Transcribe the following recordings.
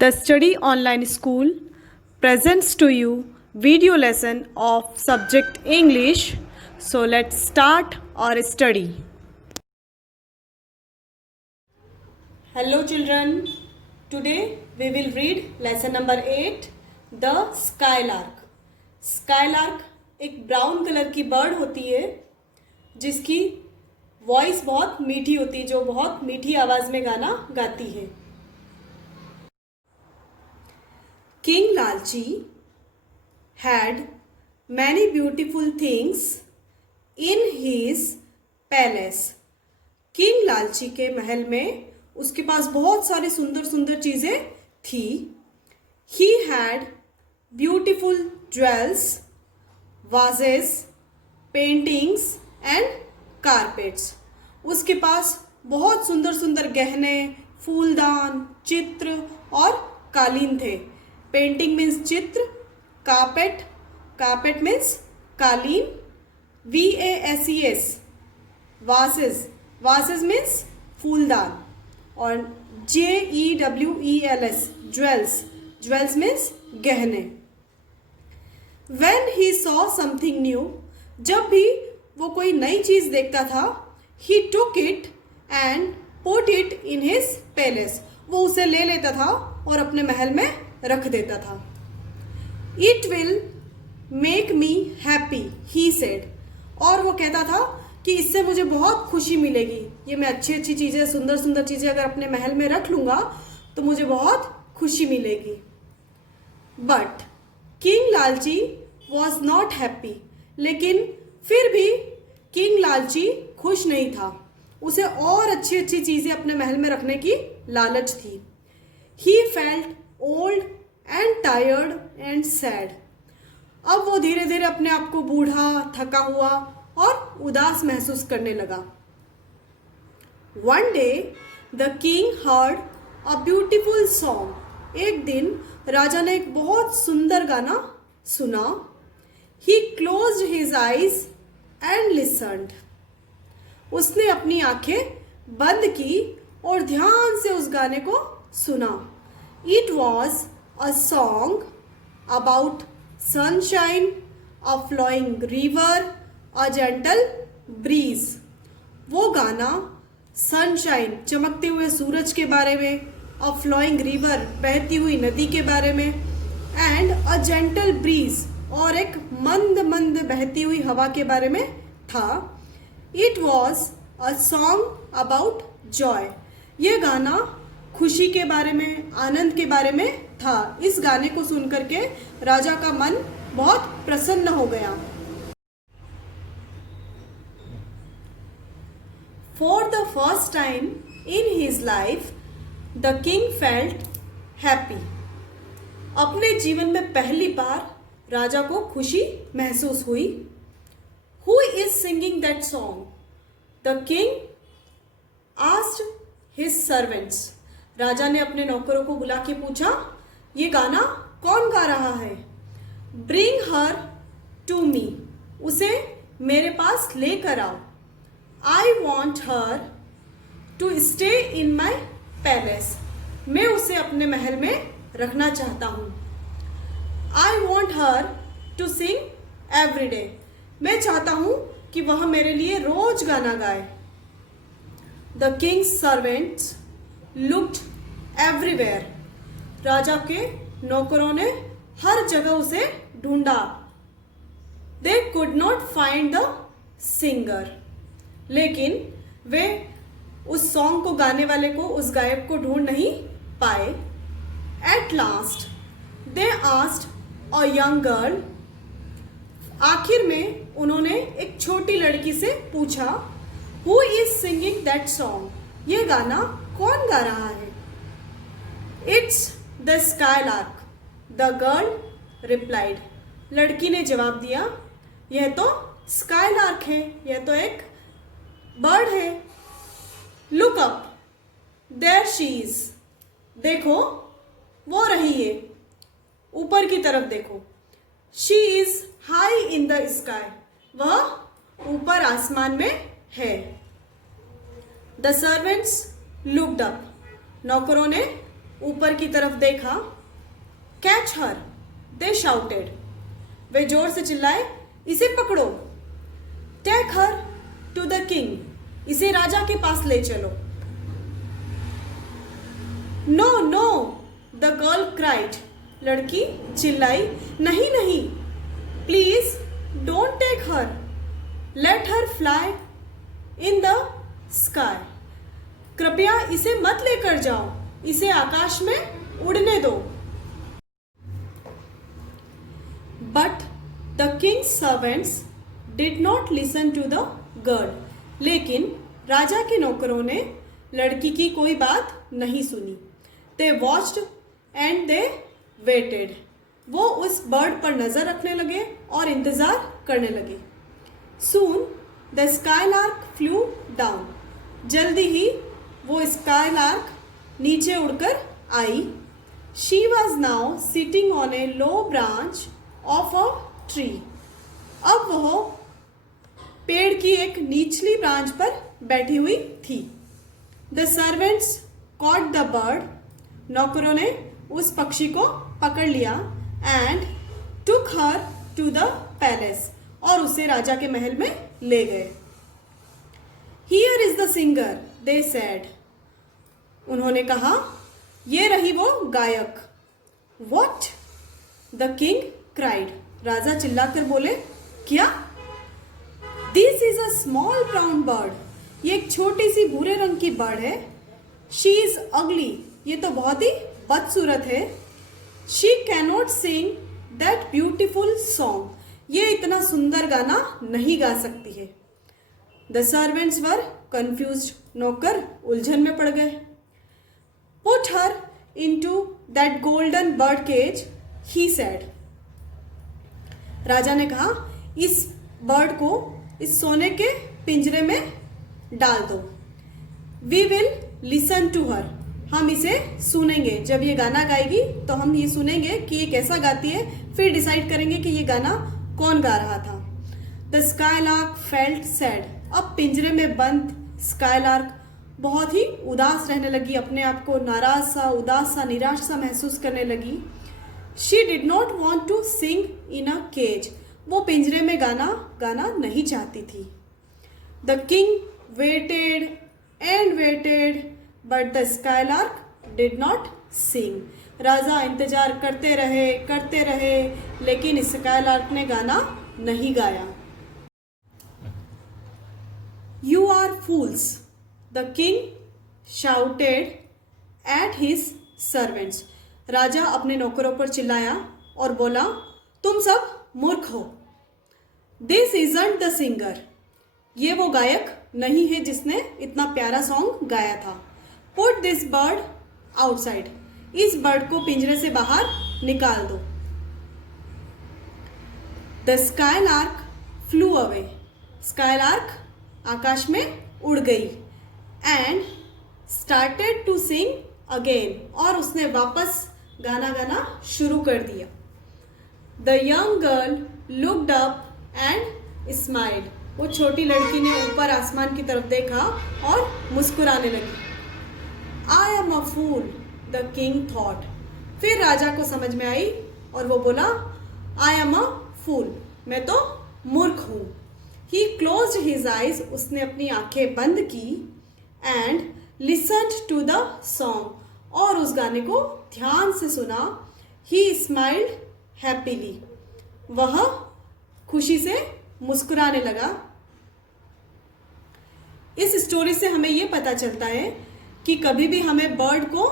The Study Online School presents to you video lesson of subject English. So let's start our study. Hello children. Today we will read lesson number 8, The Skylark. Skylark एक brown colour की bird होती है जिसकी voice बहुत मीठी होती है, जो बहुत मीठी आवाज में गाना गाती है। King Lalchi had many beautiful things in his palace. King लालची के महल में उसके पास बहुत सारी सुंदर सुंदर चीजें थी। He had beautiful jewels, vases, paintings and carpets. उसके पास बहुत सुंदर सुंदर गहने, फूलदान, चित्र और कालीन थे। पेंटिंग मीन्स चित्र, कार्पेट मीन्स कालीन, VASES वासेस मीन्स फूलदान, और JEWELS ज्वेल्स मीन्स गहने। When he saw something new, जब भी वो कोई नई चीज देखता था, he took it and put it in his palace. वो उसे ले लेता था और अपने महल में रख देता था। It will make me happy, he said. और वो कहता था कि इससे मुझे बहुत खुशी मिलेगी। ये मैं अच्छी चीजें, सुंदर सुंदर चीजें अगर अपने महल में रख लूंगा तो मुझे बहुत खुशी मिलेगी। बट किंग लालची वॉज नॉट हैप्पी, लेकिन फिर भी किंग लालची खुश नहीं था। उसे और अच्छी चीजें अपने महल में रखने की लालच थी। He felt old and tired and sad. अब वो धीरे धीरे अपने आप को बूढ़ा, थका हुआ और उदास महसूस करने लगा। One day the king heard a beautiful song. एक दिन राजा ने एक बहुत सुंदर गाना सुना। He closed his eyes and listened. उसने अपनी आंखें बंद की और ध्यान से उस गाने को सुना। It was a song about sunshine, a flowing river, a gentle breeze. वो गाना सनशाइन, चमकते हुए सूरज के बारे में, अ फ्लोइंग रिवर, बहती हुई नदी के बारे में, एंड अ जेंटल ब्रीज, और एक मंद मंद बहती हुई हवा के बारे में था। It was a song about Joy. ये गाना खुशी के बारे में, आनंद के बारे में था। इस गाने को सुनकर के राजा का मन बहुत प्रसन्न हो गया। For the first time in his life the king felt happy. अपने जीवन में पहली बार राजा को खुशी महसूस हुई। Who is singing that song? The king asked his servants. राजा ने अपने नौकरों को बुला के पूछा, ये गाना कौन गा रहा है? Bring her to me. उसे मेरे पास लेकर आओ। I want her to stay in my palace. मैं उसे अपने महल में रखना चाहता हूं। I want her to sing every day. मैं चाहता हूं कि वह मेरे लिए रोज गाना गाए। The king's servants looked everywhere. राजा के नौकरों ने हर जगह उसे ढूंढा। They could not find the singer. लेकिन वे उस सॉन्ग को गाने वाले को, उस गायक को ढूंढ नहीं पाए। At last they asked a young girl. आखिर में उन्होंने एक छोटी लड़की से पूछा, who is singing that song? ये गाना कौन गा रहा है? It's the skylark, the girl replied. लड़की ने जवाब दिया, यह तो स्काईलार्क है, यह तो एक बर्ड है। Look up, there she is. देखो, वो रही है, ऊपर की तरफ देखो। She is high in the sky. वह ऊपर आसमान में है। The servants looked up. नौकरों ने ऊपर की तरफ देखा। कैच हर, दे शाउटेड, वे जोर से चिल्लाए, इसे पकड़ो। Take her to the king, इसे राजा के पास ले चलो। No no, the girl cried, लड़की चिल्लाई, नहीं नहीं, please don't take her, let her fly in the sky, कृपया इसे मत लेकर जाओ, इसे आकाश में उड़ने दो। But the king's servants did not listen to the girl, लेकिन राजा के नौकरों ने लड़की की कोई बात नहीं सुनी। दे वॉच्ड एंड दे वेटेड, वो उस बर्ड पर नजर रखने लगे और इंतजार करने लगे। Soon the skylark flew down, जल्दी ही वो स्काईलार्क नीचे उड़कर आई। She was now sitting on a low branch of a tree, अब वह पेड़ की एक निचली ब्रांच पर बैठी हुई थी। The servants caught the bird, नौकरों ने उस पक्षी को पकड़ लिया। And took her to the palace, और उसे राजा के महल में ले गए। Here is the singer, they said, उन्होंने कहा, ये रही वो गायक। वॉट, द किंग क्राइड, राजा चिल्लाकर बोले, क्या? This is a small brown bird, ये एक छोटी सी भूरे रंग की बर्ड है। शी इज अगली, ये तो बहुत ही बदसूरत है। She cannot sing that beautiful song, ये इतना सुंदर गाना नहीं गा सकती है। द सर्वेंट्स वर कंफ्यूज्ड, नौकर उलझन में पड़ गए। Put her into that golden bird cage, he said, राजा ने कहा, इस बर्ड को इस सोने के पिंजरे में डाल दो। We will listen to her, हम इसे सुनेंगे, जब ये गाना गाएगी तो हम ये सुनेंगे कि ये कैसा गाती है, फिर डिसाइड करेंगे कि ये गाना कौन गा रहा था। द स्काईलार्क फेल्ट सैड, अब पिंजरे में बंद स्काईलार्क बहुत ही उदास रहने लगी, अपने आप को नाराज सा, उदास सा, निराश सा महसूस करने लगी। She did not want to sing in a cage, वो पिंजरे में गाना गाना नहीं चाहती थी। The king waited and waited but the skylark did not sing, राजा इंतजार करते रहे, लेकिन स्काईलार्क ने गाना नहीं गाया। You are fools, the king shouted at his servants, राजा अपने नौकरों पर चिल्लाया और बोला, तुम सब मूर्ख हो। दिस इजंट द सिंगर, ये वो गायक नहीं है जिसने इतना प्यारा सॉन्ग गाया था। पुट दिस बर्ड आउटसाइड, इस बर्ड को पिंजरे से बाहर निकाल दो। The skylark flew away, skylark आकाश में उड़ गई। And started to sing again, और उसने वापस गाना गाना शुरू कर दिया। The young girl looked up and smiled, वो छोटी लड़की ने ऊपर आसमान की तरफ देखा और मुस्कुराने लगी। I am a fool, the king thought, फिर राजा को समझ में आई और वो बोला, आई एम अ फूल, मैं तो मूर्ख हूँ। ही क्लोज्ड हिज आइज, उसने अपनी आंखें बंद की। And listened to the song, और उस गाने को ध्यान से सुना। ही स्माइल्ड हैप्पीली, वह खुशी से मुस्कुराने लगा। इस स्टोरी से हमें यह पता चलता है कि कभी भी हमें बर्ड को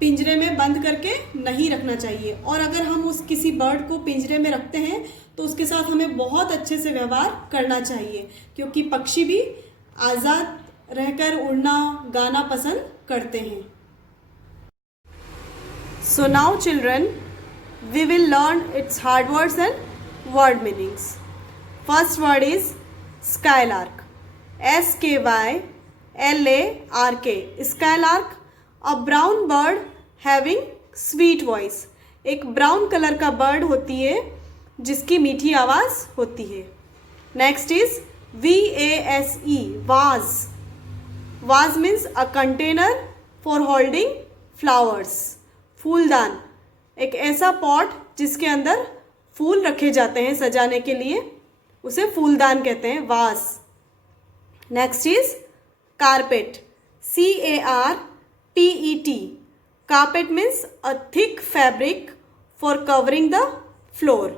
पिंजरे में बंद करके नहीं रखना चाहिए, और अगर हम उस किसी बर्ड को पिंजरे में रखते हैं तो उसके साथ हमें बहुत अच्छे से व्यवहार करना चाहिए, क्योंकि पक्षी भी आज़ाद रहकर उड़ना, गाना पसंद करते हैं। So now children, we will learn its hard words and word meanings. First word is skylark. S-K-Y-L-A-R-K. Skylark, a brown bird having sweet voice. एक ब्राउन कलर का बर्ड होती है जिसकी मीठी आवाज़ होती है। Next is VASE, vase. Vase means a container for holding flowers, फूलदान, एक ऐसा पॉट जिसके अंदर फूल रखे जाते हैं सजाने के लिए, उसे फूलदान कहते हैं, वास। Next is carpet, CARPET। Carpet means a thick fabric for covering the floor.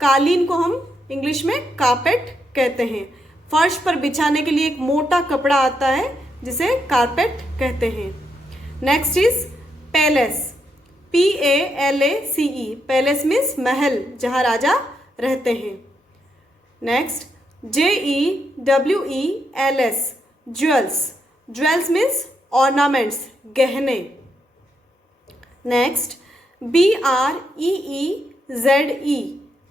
कालीन को हम इंग्लिश में कारपेट कहते हैं। फर्श पर बिछाने के लिए एक मोटा कपड़ा आता है जिसे कारपेट कहते हैं। Next is palace, PALACE। Palace means महल जहाँ राजा रहते हैं। Next JEWELS, jewels. Jewels means ornaments, गहने। Next BREEZE,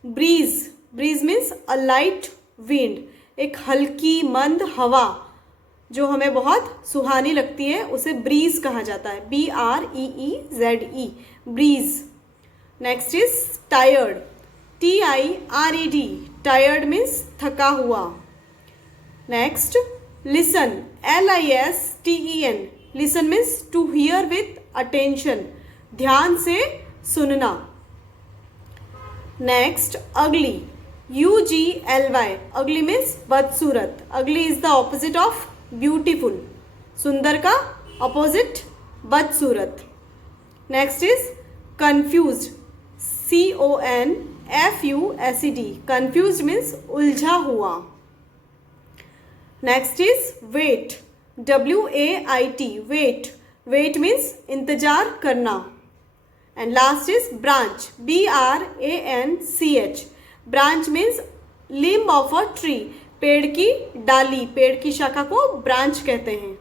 breeze. Breeze means a light wind, एक हल्की मंद हवा जो हमें बहुत सुहानी लगती है उसे ब्रीज कहा जाता है, BREEZE, breeze. Next is tired, TIRED। Tired means थका हुआ। Next listen, LISTEN। Listen means to hear with attention, ध्यान से सुनना। नेक्स्ट अगली, UGLY। अगली मीन्स बदसूरत। Ugly is the opposite of beautiful, सुंदर का ऑपोजिट बदसूरत। Next is confused, CONFUSED। Confused means उलझा हुआ। Next is wait, WAIT, wait. Wait means इंतजार करना। And last is branch, BRANCH। Branch means limb of a tree, पेड़ की डाली, पेड़ की शाखा को ब्रांच कहते हैं।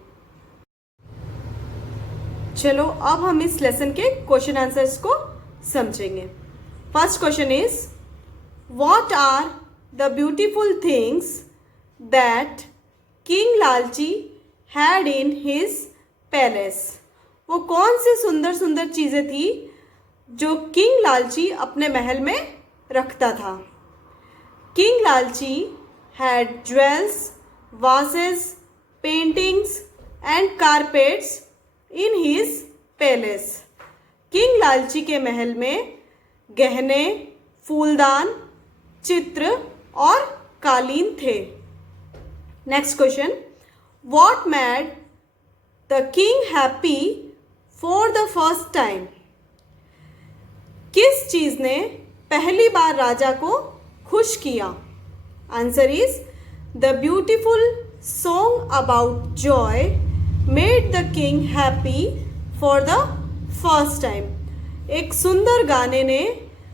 चलो अब हम इस लेसन के क्वेश्चन आंसर्स को समझेंगे। First question is what are the beautiful things that king लालची हैड इन हिज पैलेस। वो कौन सी सुंदर सुंदर चीजें थी जो किंग लालची अपने महल में रखता था। किंग लालची had jewels, vases, paintings and carpets in his palace। King लालची के महल में गहने, फूलदान, चित्र और कालीन थे। Next question, what made the king happy for the first time. किस चीज ने पहली बार राजा को खुश किया। Answer is the beautiful song about joy made the king happy for the first time। एक सुंदर गाने ने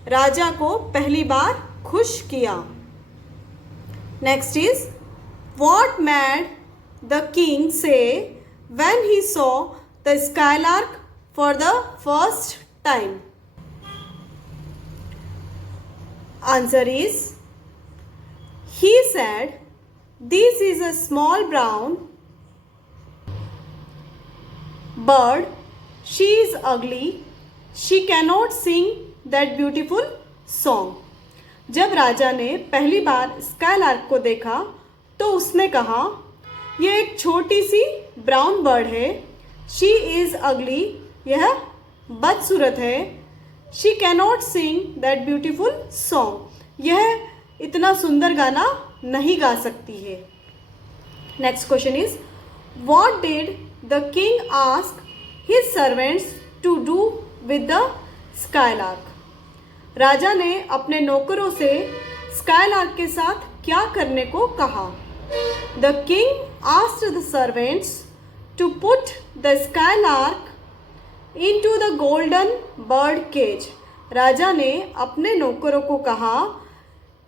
राजा को पहली बार खुश किया। Next is what made the king say when he saw the skylark for the first time। Answer is he said, "This is a small brown bird. She is ugly. She cannot sing that beautiful song." जब राजा ने पहली बार skylark को देखा तो उसने कहा, यह एक छोटी सी ब्राउन बर्ड है। शी इज़ अगली, यह बदसूरत है। She cannot sing that beautiful song, यह इतना सुंदर गाना नहीं गा सकती है। Next question is what did the king ask his servants to do with the skylark. राजा ने अपने नौकरों से स्काईलार्क के साथ क्या करने को कहा। The king asked the servants to put the skylark into the golden bird cage. राजा ने अपने नौकरों को कहा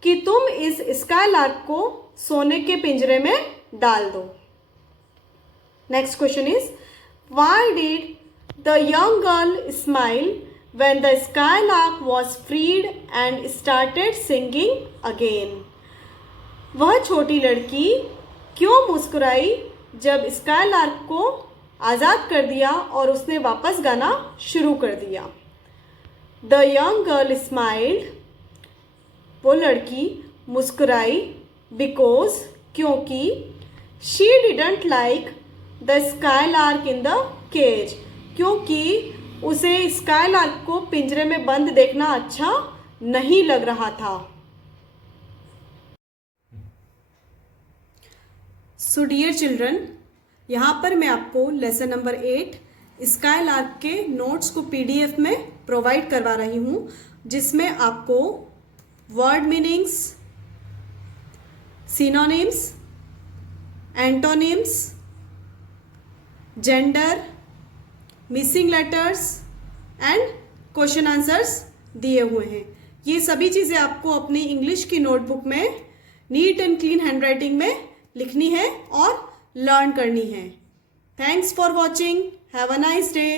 कि तुम इस स्काईलार्क को सोने के पिंजरे में डाल दो। Next question is why did the young girl smile when the skylark was freed and started singing again. वह छोटी लड़की क्यों मुस्कुराई जब स्काईलार्क को आज़ाद कर दिया और उसने वापस गाना शुरू कर दिया। द यंग गर्ल स्माइल्ड, वो लड़की मुस्कुराई, बिकॉज, क्योंकि she didn't like the skylark in the cage, क्योंकि उसे स्काईलार्क को पिंजरे में बंद देखना अच्छा नहीं लग रहा था। सो डियर चिल्ड्रन, यहाँ पर मैं आपको लेसन नंबर 8 स्काईलार्क के नोट्स को PDF में प्रोवाइड करवा रही हूँ, जिसमें आपको word meanings, synonyms, antonyms, gender, missing letters and question answers दिए हुए हैं। ये सभी चीज़ें आपको अपनी इंग्लिश की नोटबुक में नीट एंड क्लीन हैंडराइटिंग में लिखनी है और लर्न करनी है। Thanks for watching. Have a nice day.